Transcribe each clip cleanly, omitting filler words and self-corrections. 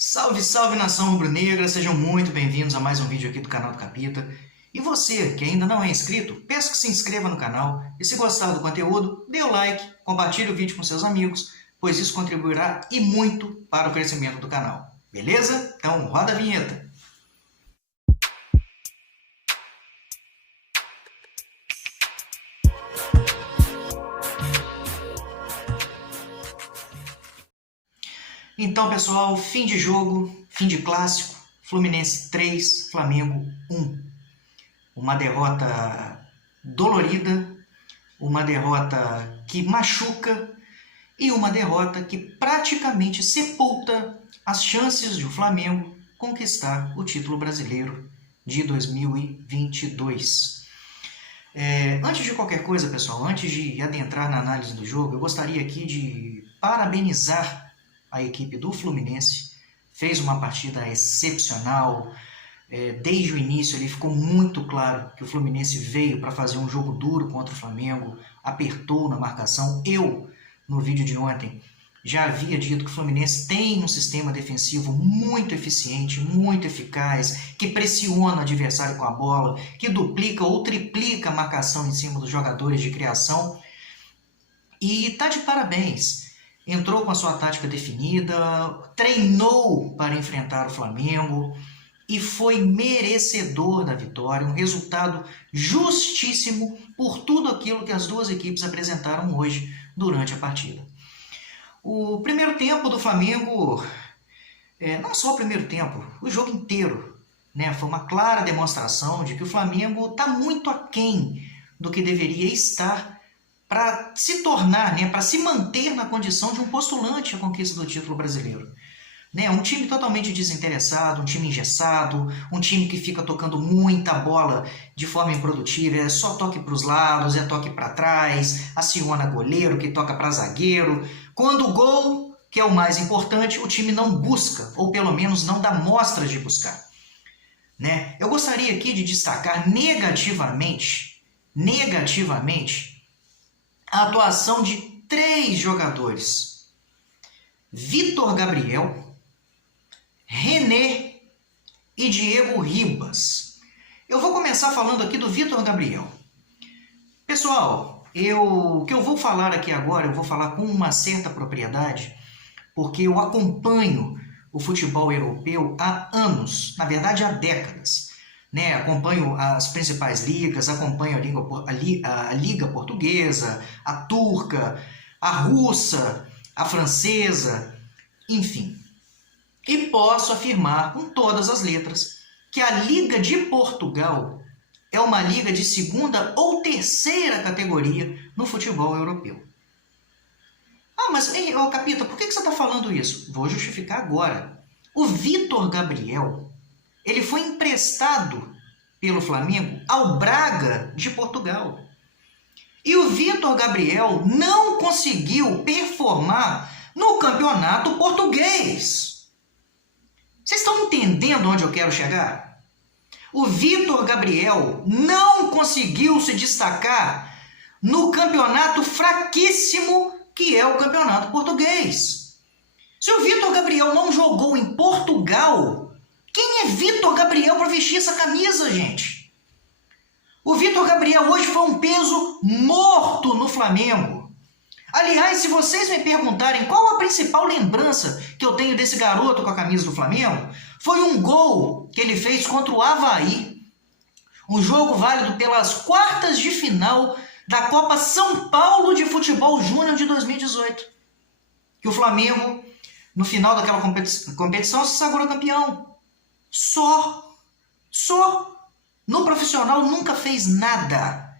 Salve, salve nação rubro-negra, sejam muito bem-vindos a mais um vídeo aqui do canal do Capita. E você que ainda não é inscrito, peço que se inscreva no canal e se gostar do conteúdo, dê o like, compartilhe o vídeo com seus amigos, pois isso contribuirá e muito para o crescimento do canal. Beleza? Então roda a vinheta! Então, pessoal, fim de jogo, fim de clássico, Fluminense 3, Flamengo 1. Uma derrota dolorida, uma derrota que machuca e uma derrota que praticamente sepulta as chances de o Flamengo conquistar o título brasileiro de 2022. Antes de qualquer coisa, pessoal, antes de adentrar na análise do jogo, eu gostaria aqui de parabenizar a equipe do Fluminense. Fez uma partida excepcional. Desde o início ele ficou muito claro que o Fluminense veio para fazer um jogo duro contra o Flamengo, apertou na marcação. Eu, no vídeo de ontem, já havia dito que o Fluminense tem um sistema defensivo muito eficiente, muito eficaz, que pressiona o adversário com a bola, que duplica ou triplica a marcação em cima dos jogadores de criação. E tá de parabéns. Entrou com a sua tática definida, treinou para enfrentar o Flamengo e foi merecedor da vitória, um resultado justíssimo por tudo aquilo que as duas equipes apresentaram hoje durante a partida. O primeiro tempo do Flamengo, não só o primeiro tempo, o jogo inteiro, foi uma clara demonstração de que o Flamengo está muito aquém do que deveria estar para se tornar, para se manter na condição de um postulante à conquista do título brasileiro. Um time totalmente desinteressado, um time engessado, um time que fica tocando muita bola de forma improdutiva, é só toque para os lados, é toque para trás, aciona goleiro que toca para zagueiro. Quando o gol, que é o mais importante, o time não busca, ou pelo menos não dá mostras de buscar. Eu gostaria aqui de destacar negativamente, a atuação de 3 jogadores: Vitor Gabriel, René e Diego Ribas. Eu vou começar falando aqui do Vitor Gabriel. Pessoal, o que eu vou falar aqui agora, eu vou falar com uma certa propriedade, porque eu acompanho o futebol europeu há anos, na verdade há décadas. Acompanho as principais ligas, acompanho a Liga Portuguesa, a Turca, a Russa, a Francesa, enfim. E posso afirmar com todas as letras que a Liga de Portugal é uma liga de segunda ou terceira categoria no futebol europeu. Mas, Capita, por que você está falando isso? Vou justificar agora. O Vitor Gabriel, ele foi emprestado pelo Flamengo ao Braga de Portugal. E o Vitor Gabriel não conseguiu performar no campeonato português. Vocês estão entendendo onde eu quero chegar? O Vitor Gabriel não conseguiu se destacar no campeonato fraquíssimo que é o campeonato português. Se o Vitor Gabriel não jogou em Portugal, quem é Vitor Gabriel para vestir essa camisa, gente? O Vitor Gabriel hoje foi um peso morto no Flamengo. Aliás, se vocês me perguntarem qual a principal lembrança que eu tenho desse garoto com a camisa do Flamengo, foi um gol que ele fez contra o Avaí. Um jogo válido pelas quartas de final da Copa São Paulo de Futebol Júnior de 2018. Que o Flamengo, no final daquela competição, se sagrou campeão. Só. No profissional nunca fez nada.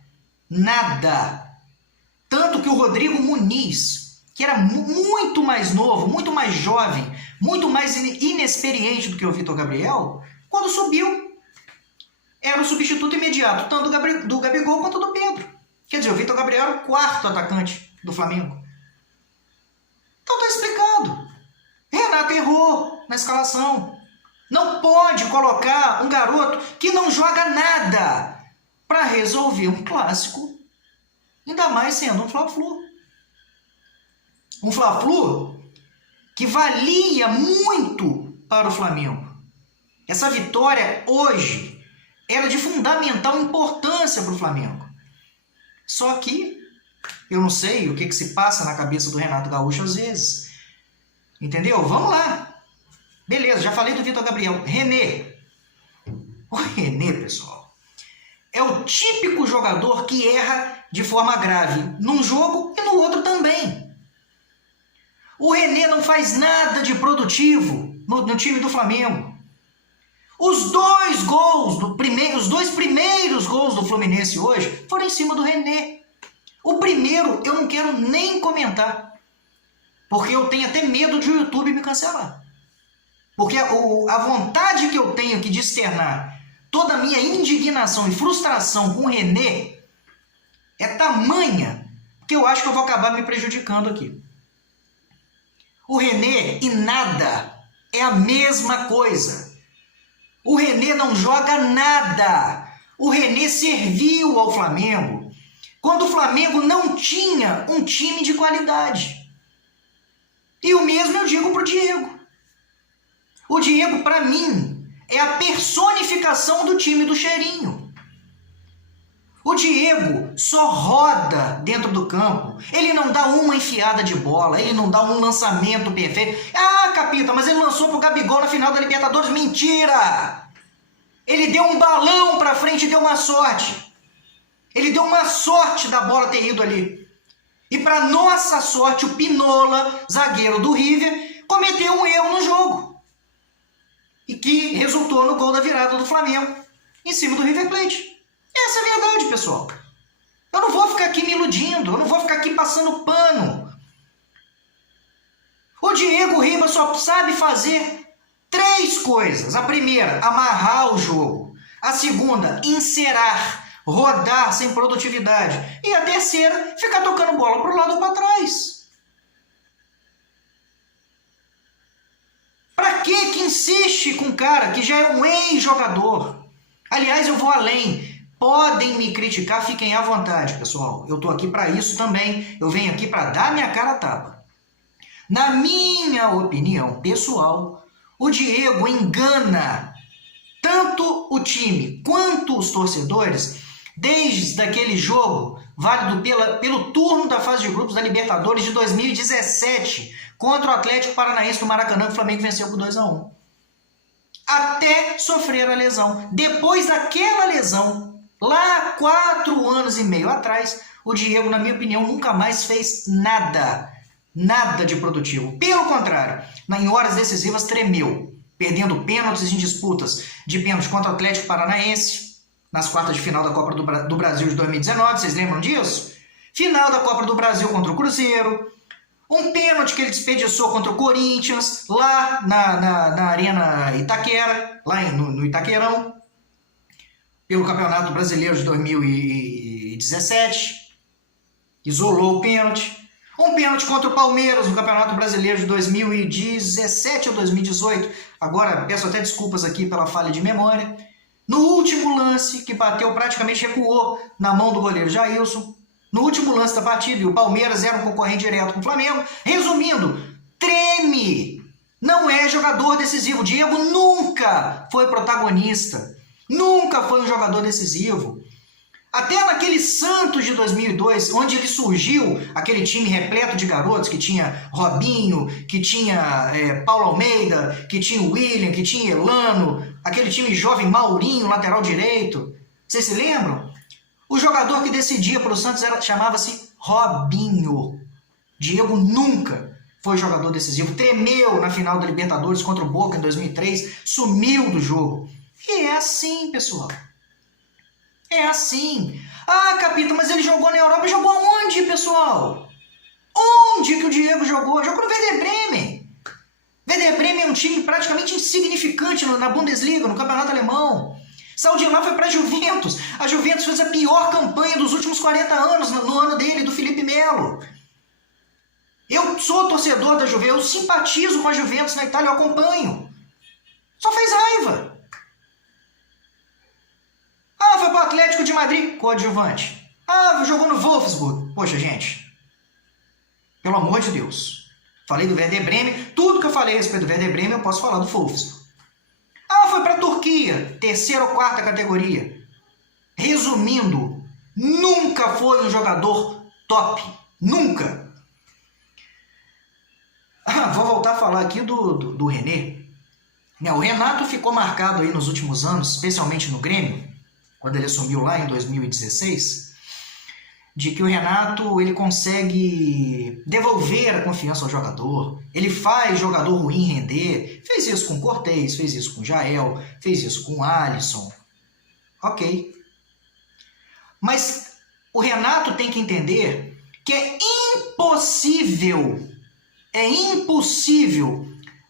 Tanto que o Rodrigo Muniz, que era muito mais novo, muito mais jovem, muito mais inexperiente do que o Vitor Gabriel, quando subiu, era o substituto imediato, tanto do Gabigol quanto do Pedro. Quer dizer, o Vitor Gabriel era o 4º atacante do Flamengo. Então tá explicado. Renato errou na escalação. Não pode colocar um garoto que não joga nada para resolver um clássico, ainda mais sendo um Fla-Flu. Um Fla-Flu que valia muito para o Flamengo. Essa vitória hoje era de fundamental importância para o Flamengo. Só que eu não sei o que se passa na cabeça do Renato Gaúcho às vezes. Entendeu? Vamos lá. Beleza, já falei do Vitor Gabriel. René. O René, pessoal, é o típico jogador que erra de forma grave num jogo e no outro também. O René não faz nada de produtivo no time do Flamengo. Os dois primeiros gols do Fluminense hoje foram em cima do René. O primeiro eu não quero nem comentar, porque eu tenho até medo de o YouTube me cancelar. Porque a vontade que eu tenho aqui de externar toda a minha indignação e frustração com o René é tamanha que eu acho que eu vou acabar me prejudicando aqui. O René e nada é a mesma coisa. O René não joga nada. O René serviu ao Flamengo quando o Flamengo não tinha um time de qualidade. E o mesmo eu digo para o Diego. O Diego, para mim, é a personificação do time do cheirinho. O Diego só roda dentro do campo. Ele não dá uma enfiada de bola, ele não dá um lançamento perfeito. Ah, Capita, mas ele lançou pro Gabigol na final da Libertadores. Mentira! Ele deu um balão pra frente e deu uma sorte. Ele deu uma sorte da bola ter ido ali. E para nossa sorte, o Pinola, zagueiro do River, cometeu um erro no jogo. E que resultou no gol da virada do Flamengo em cima do River Plate. Essa é a verdade, pessoal. Eu não vou ficar aqui me iludindo, eu não vou ficar aqui passando pano. O Diego Ribas só sabe fazer 3 coisas. A primeira, amarrar o jogo. A segunda, encerar, rodar sem produtividade. E a terceira, ficar tocando bola para o lado ou para trás. Para que insiste com um cara que já é um ex-jogador? Aliás, eu vou além. Podem me criticar, fiquem à vontade, pessoal. Eu estou aqui para isso também. Eu venho aqui para dar minha cara a tapa. Na minha opinião pessoal, o Diego engana tanto o time quanto os torcedores desde aquele jogo válido pelo turno da fase de grupos da Libertadores de 2017 contra o Atlético Paranaense do Maracanã, que o Flamengo venceu por 2-1. Até sofrer a lesão. Depois daquela lesão, lá 4 anos e meio atrás, o Diego, na minha opinião, nunca mais fez nada de produtivo. Pelo contrário, em horas decisivas tremeu, perdendo pênaltis em disputas de pênalti contra o Atlético Paranaense, nas quartas de final da Copa do Brasil de 2019, vocês lembram disso? Final da Copa do Brasil contra o Cruzeiro, um pênalti que ele desperdiçou contra o Corinthians, lá na Arena Itaquera, lá no Itaquerão, pelo Campeonato Brasileiro de 2017, isolou o pênalti. Um pênalti contra o Palmeiras no Campeonato Brasileiro de 2017 ou 2018, agora peço até desculpas aqui pela falha de memória. No último lance, que bateu, praticamente recuou na mão do goleiro Jailson, no último lance da partida, e o Palmeiras era um concorrente direto com o Flamengo. Resumindo, treme! Não é jogador decisivo. O Diego nunca foi protagonista. Nunca foi um jogador decisivo. Até naquele Santos de 2002, onde ele surgiu, aquele time repleto de garotos, que tinha Robinho, que tinha Paulo Almeida, que tinha William, que tinha Elano, aquele time jovem Maurinho, lateral direito. Vocês se lembram? O jogador que decidia para o Santos chamava-se Robinho. Diego nunca foi jogador decisivo. Tremeu na final da Libertadores contra o Boca em 2003, sumiu do jogo. E é assim, pessoal. É assim. Ah, Capita, mas ele jogou na Europa. Jogou aonde, pessoal? Onde que o Diego jogou? Jogou no Werder Bremen. Werder Bremen é um time praticamente insignificante na Bundesliga, no campeonato alemão. Saiu de lá, foi para a Juventus. A Juventus fez a pior campanha dos últimos 40 anos, no ano dele, do Felipe Melo. Eu sou torcedor da Juventus, eu simpatizo com a Juventus na Itália, eu acompanho. Só fez raiva. Ah, foi para o Atlético de Madrid, coadjuvante. Ah, jogou no Wolfsburg. Poxa, gente. Pelo amor de Deus. Falei do Werder Bremen, tudo que eu falei a respeito do Werder Bremen eu posso falar do Wolfsburg. Ah, foi para a Turquia, 3ª ou 4ª categoria. Resumindo, nunca foi um jogador top, nunca. Vou voltar a falar aqui do René. O Renato ficou marcado aí nos últimos anos, especialmente no Grêmio, quando ele assumiu lá em 2016, de que o Renato ele consegue devolver a confiança ao jogador, ele faz jogador ruim render, fez isso com o Cortez, fez isso com o Jael, fez isso com o Alisson. Ok. Mas o Renato tem que entender que é impossível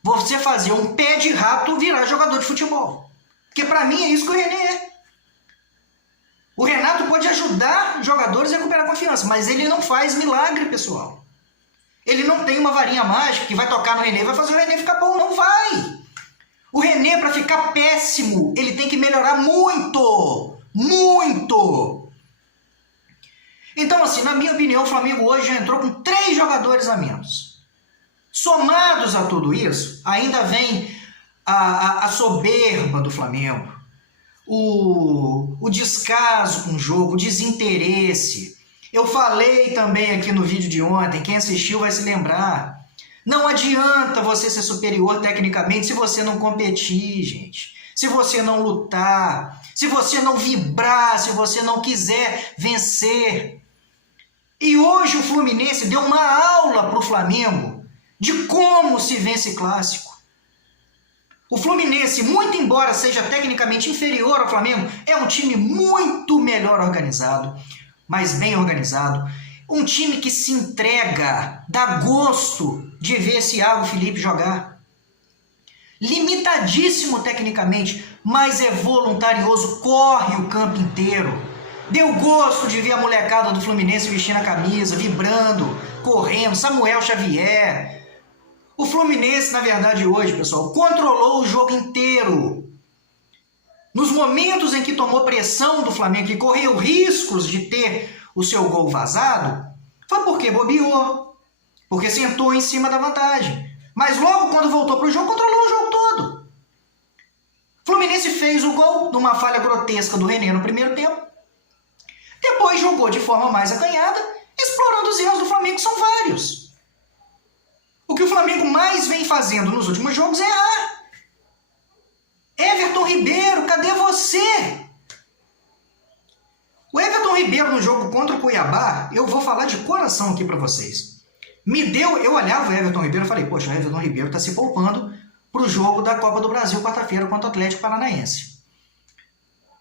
você fazer um pé de rato virar jogador de futebol. Porque para mim é isso que o René é. O Renato pode ajudar jogadores a recuperar a confiança, mas ele não faz milagre, pessoal. Ele não tem uma varinha mágica que vai tocar no René e vai fazer o René ficar bom. Não vai. O René, para ficar péssimo, ele tem que melhorar muito. Muito. Então, assim, na minha opinião, o Flamengo hoje já entrou com 3 jogadores a menos. Somados a tudo isso, ainda vem a soberba do Flamengo, o descaso com o jogo, o desinteresse. Eu falei também aqui no vídeo de ontem, quem assistiu vai se lembrar. Não adianta você ser superior tecnicamente se você não competir, gente. Se você não lutar, se você não vibrar, se você não quiser vencer. E hoje o Fluminense deu uma aula para o Flamengo de como se vence clássico. O Fluminense, muito embora seja tecnicamente inferior ao Flamengo, é um time muito melhor organizado, mais bem organizado. Um time que se entrega, dá gosto de ver esse Thiago Felipe jogar. Limitadíssimo tecnicamente, mas é voluntarioso, corre o campo inteiro. Deu gosto de ver a molecada do Fluminense vestindo a camisa, vibrando, correndo, Samuel Xavier. O Fluminense, na verdade, hoje, pessoal, controlou o jogo inteiro. Nos momentos em que tomou pressão do Flamengo e correu riscos de ter o seu gol vazado, foi porque bobeou, porque sentou em cima da vantagem. Mas logo quando voltou para o jogo, controlou o jogo todo. O Fluminense fez o gol numa falha grotesca do René no primeiro tempo. Depois jogou de forma mais acanhada, explorando os erros do Flamengo, que são vários. O que o Flamengo mais vem fazendo nos últimos jogos é errar. Everton Ribeiro, cadê você? O Everton Ribeiro no jogo contra o Cuiabá, eu vou falar de coração aqui para vocês. Eu olhava o Everton Ribeiro e falei, poxa, o Everton Ribeiro está se poupando para o jogo da Copa do Brasil quarta-feira contra o Atlético Paranaense.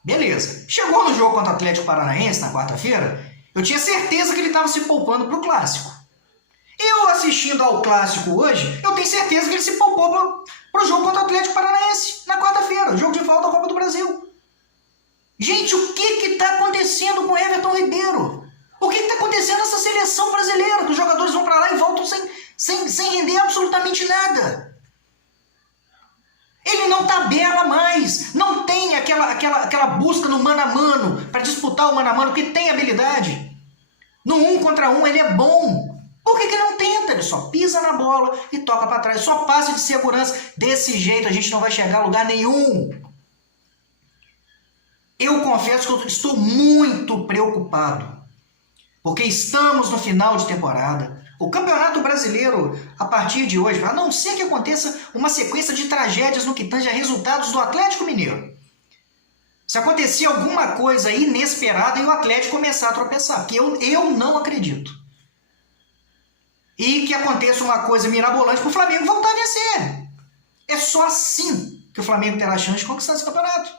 Beleza. Chegou no jogo contra o Atlético Paranaense na quarta-feira, eu tinha certeza que ele estava se poupando para o Clássico. Eu assistindo ao Clássico hoje, eu tenho certeza que ele se poupou para o jogo contra o Atlético Paranaense na quarta-feira, o jogo de volta à Copa do Brasil. Gente, o que está acontecendo com o Everton Ribeiro? O que está acontecendo nessa seleção brasileira? Que os jogadores vão para lá e voltam sem render absolutamente nada. Ele não tabela mais, não tem aquela busca no mano a mano, para disputar o mano a mano, que tem habilidade. No 1 contra 1 ele é bom. Por que não tenta? Ele só pisa na bola e toca para trás, só passe de segurança. Desse jeito a gente não vai chegar a lugar nenhum. Eu confesso que eu estou muito preocupado, porque estamos no final de temporada. O Campeonato Brasileiro, a partir de hoje, a não ser que aconteça uma sequência de tragédias no que tange a resultados do Atlético Mineiro. Se acontecer alguma coisa inesperada e o Atlético começar a tropeçar, porque eu não acredito. E que aconteça uma coisa mirabolante para o Flamengo voltar a vencer. É só assim que o Flamengo terá a chance de conquistar esse campeonato.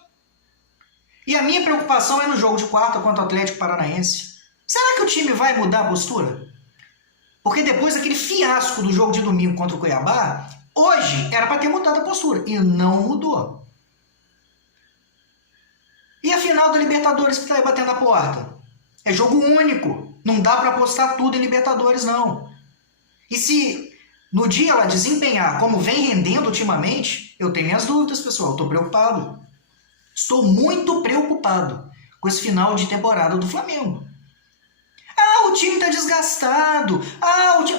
E a minha preocupação é no jogo de quarta contra o Atlético Paranaense. Será que o time vai mudar a postura? Porque depois daquele fiasco do jogo de domingo contra o Cuiabá, hoje era para ter mudado a postura. E não mudou. E a final da Libertadores que está aí batendo a porta? É jogo único. Não dá para apostar tudo em Libertadores, não. E se no dia ela desempenhar como vem rendendo ultimamente, eu tenho minhas dúvidas, pessoal. Estou preocupado. Estou muito preocupado com esse final de temporada do Flamengo. O time está desgastado.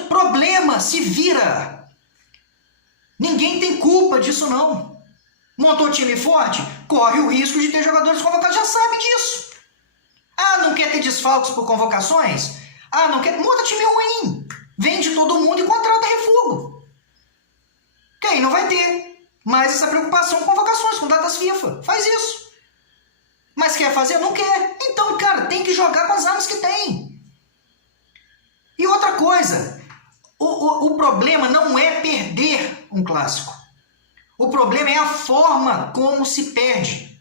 Problema, se vira. Ninguém tem culpa disso, não. Montou time forte, corre o risco de ter jogadores convocados, já sabe disso. Não quer ter desfalques por convocações? Não quer... Monta time ruim. Vende todo mundo e contrata refugo. Quem não vai ter mais essa preocupação com convocações, com datas FIFA. Faz isso. Mas quer fazer? Não quer. Então, cara, tem que jogar com as armas que tem. E outra coisa, o problema não é perder um clássico. O problema é a forma como se perde.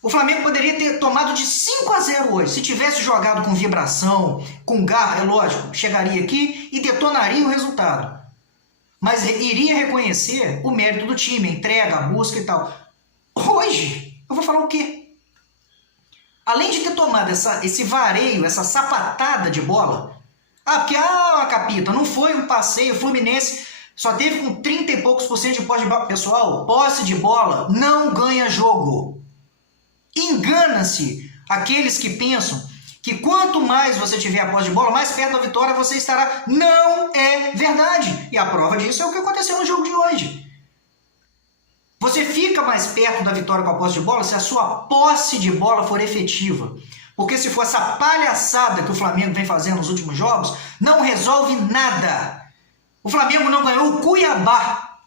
O Flamengo poderia ter tomado de 5-0 hoje. Se tivesse jogado com vibração, com garra, é lógico, chegaria aqui e detonaria o resultado. Mas iria reconhecer o mérito do time, a entrega, a busca e tal. Hoje, eu vou falar o quê? Além de ter tomado esse vareio, essa sapatada de bola, porque, Capita, não foi um passeio, o Fluminense só teve com 30 e poucos % de posse de bola. Pessoal, posse de bola não ganha jogo. Engana-se aqueles que pensam que quanto mais você tiver a posse de bola, mais perto da vitória você estará. Não é verdade. E a prova disso é o que aconteceu no jogo de hoje. Você fica mais perto da vitória com a posse de bola se a sua posse de bola for efetiva. Porque se for essa palhaçada que o Flamengo vem fazendo nos últimos jogos, não resolve nada. O Flamengo não ganhou o Cuiabá.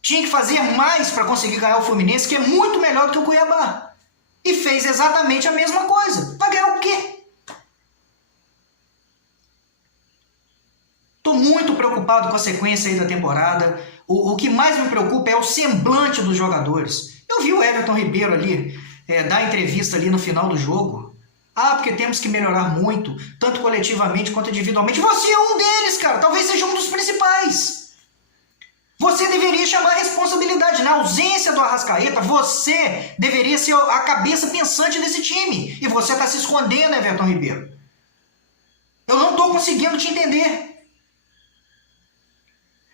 Tinha que fazer mais para conseguir ganhar o Fluminense, que é muito melhor do que o Cuiabá. E fez exatamente a mesma coisa. Vai ganhar o quê? Estou muito preocupado com a sequência aí da temporada. O que mais me preocupa é o semblante dos jogadores. Eu vi o Everton Ribeiro ali dar entrevista ali no final do jogo. Porque temos que melhorar muito, tanto coletivamente quanto individualmente. Você é um deles, cara. Talvez seja um dos principais. Você deveria chamar a responsabilidade. Na ausência do Arrascaeta, você deveria ser a cabeça pensante desse time. E você está se escondendo, Everton Ribeiro. Eu não estou conseguindo te entender.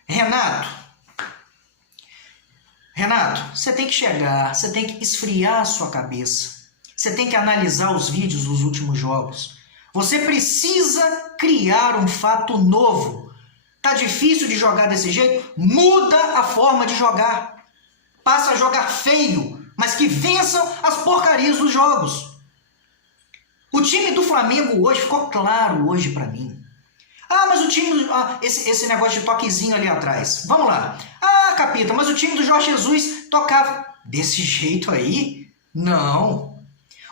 Renato, você tem que chegar, você tem que esfriar a sua cabeça. Você tem que analisar os vídeos dos últimos jogos. Você precisa criar um fato novo. Tá difícil de jogar desse jeito? Muda a forma de jogar. Passa a jogar feio, mas que vençam as porcarias dos jogos. O time do Flamengo hoje ficou claro hoje pra mim. Mas o time... esse negócio de toquezinho ali atrás. Vamos lá. Capita, mas o time do Jorge Jesus tocava desse jeito aí? Não.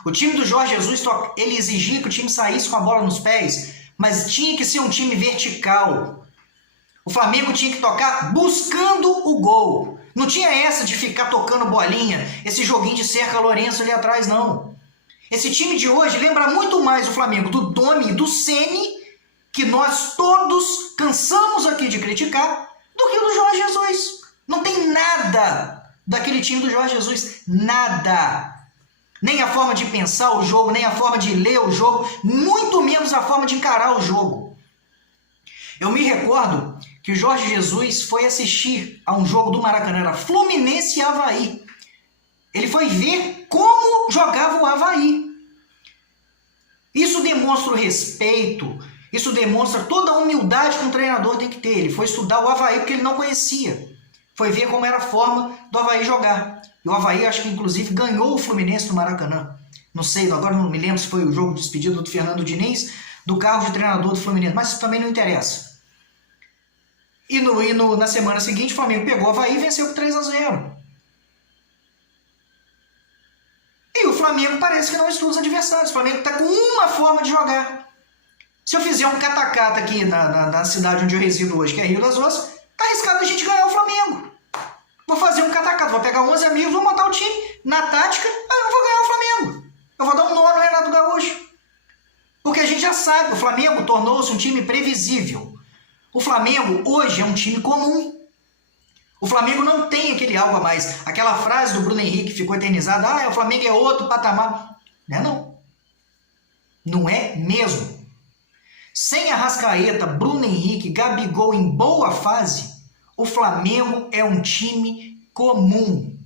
O time do Jorge Jesus, ele exigia que o time saísse com a bola nos pés, mas tinha que ser um time vertical. O Flamengo tinha que tocar buscando o gol. Não tinha essa de ficar tocando bolinha, esse joguinho de cerca Lourenço ali atrás, não. Esse time de hoje lembra muito mais o Flamengo do Domi e do Ceni, que nós todos cansamos aqui de criticar, do que o do Jorge Jesus. Não tem nada daquele time do Jorge Jesus. Nada. Nem a forma de pensar o jogo, nem a forma de ler o jogo, muito menos a forma de encarar o jogo. Eu me recordo que o Jorge Jesus foi assistir a um jogo do Maracanã, era Fluminense e Avaí. Ele foi ver como jogava o Avaí. Isso demonstra o respeito, isso demonstra toda a humildade que um treinador tem que ter. Ele foi estudar o Avaí porque ele não conhecia. Foi ver como era a forma do Avaí jogar. E o Avaí, acho que inclusive ganhou o Fluminense no Maracanã. Não sei, agora não me lembro se foi o jogo de despedida do Fernando Diniz, do cargo de treinador do Fluminense, mas isso também não interessa. E na semana seguinte, o Flamengo pegou o Avaí e venceu por 3-0. E o Flamengo parece que não estuda os adversários. O Flamengo está com uma forma de jogar. Se eu fizer um catacata aqui na cidade onde eu resido hoje, que é Rio das Ostras, tá arriscado a gente ganhar o Flamengo. Vou fazer um catacata, vou pegar 11 amigos, vou montar o time na tática, eu vou ganhar o Flamengo. Eu vou dar um nó no Renato Gaúcho. Porque a gente já sabe, o Flamengo tornou-se um time previsível. O Flamengo hoje é um time comum. O Flamengo não tem aquele algo a mais. Aquela frase do Bruno Henrique ficou eternizada, o Flamengo é outro patamar. Não é não. Não é mesmo. Sem Arrascaeta, Bruno Henrique, Gabigol em boa fase, o Flamengo é um time comum.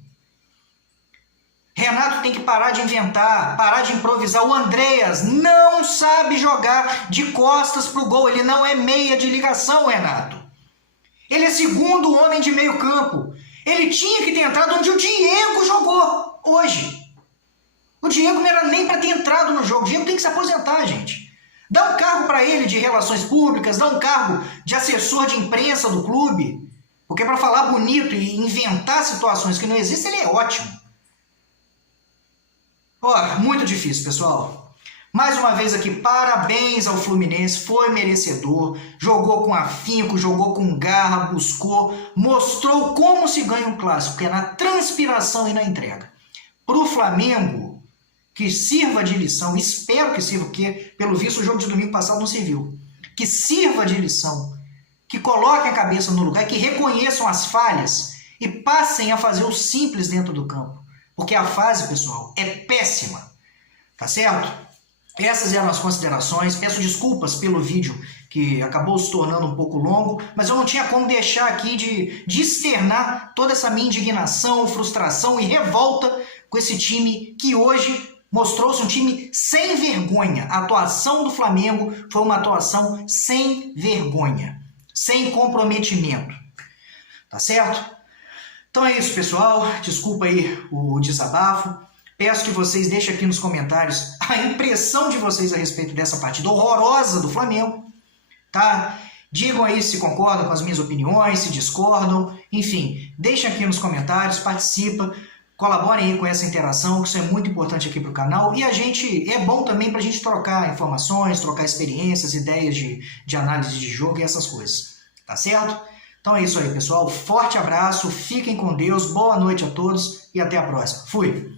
Renato tem que parar de inventar, parar de improvisar. O Andreas não sabe jogar de costas pro gol. Ele não é meia de ligação, Renato. Ele é segundo homem de meio campo. Ele tinha que ter entrado onde o Diego jogou hoje. O Diego não era nem para ter entrado no jogo. O Diego tem que se aposentar, gente. Dá um cargo para ele de relações públicas, dá um cargo de assessor de imprensa do clube. Porque para falar bonito e inventar situações que não existem, ele é ótimo. Ó, muito difícil, pessoal. Mais uma vez aqui, parabéns ao Fluminense, foi merecedor, jogou com afinco, jogou com garra, buscou, mostrou como se ganha um clássico, que é na transpiração e na entrega. Para o Flamengo, que sirva de lição, espero que sirva, porque pelo visto o jogo de domingo passado não serviu, que sirva de lição, que coloquem a cabeça no lugar, que reconheçam as falhas e passem a fazer o simples dentro do campo. Porque a fase, pessoal, é péssima. Tá certo? Essas eram as considerações. Peço desculpas pelo vídeo que acabou se tornando um pouco longo, mas eu não tinha como deixar aqui de externar toda essa minha indignação, frustração e revolta com esse time que hoje mostrou-se um time sem vergonha. A atuação do Flamengo foi uma atuação sem vergonha, sem comprometimento. Tá certo? Então é isso, pessoal. Desculpa aí o desabafo. Peço que vocês deixem aqui nos comentários a impressão de vocês a respeito dessa partida horrorosa do Flamengo, tá? Digam aí se concordam com as minhas opiniões, se discordam, enfim, deixem aqui nos comentários, participa, colaborem aí com essa interação, que isso é muito importante aqui para o canal, e é bom também para a gente trocar informações, trocar experiências, ideias de análise de jogo e essas coisas, tá certo? Então é isso aí, pessoal. Forte abraço, fiquem com Deus, boa noite a todos e até a próxima. Fui!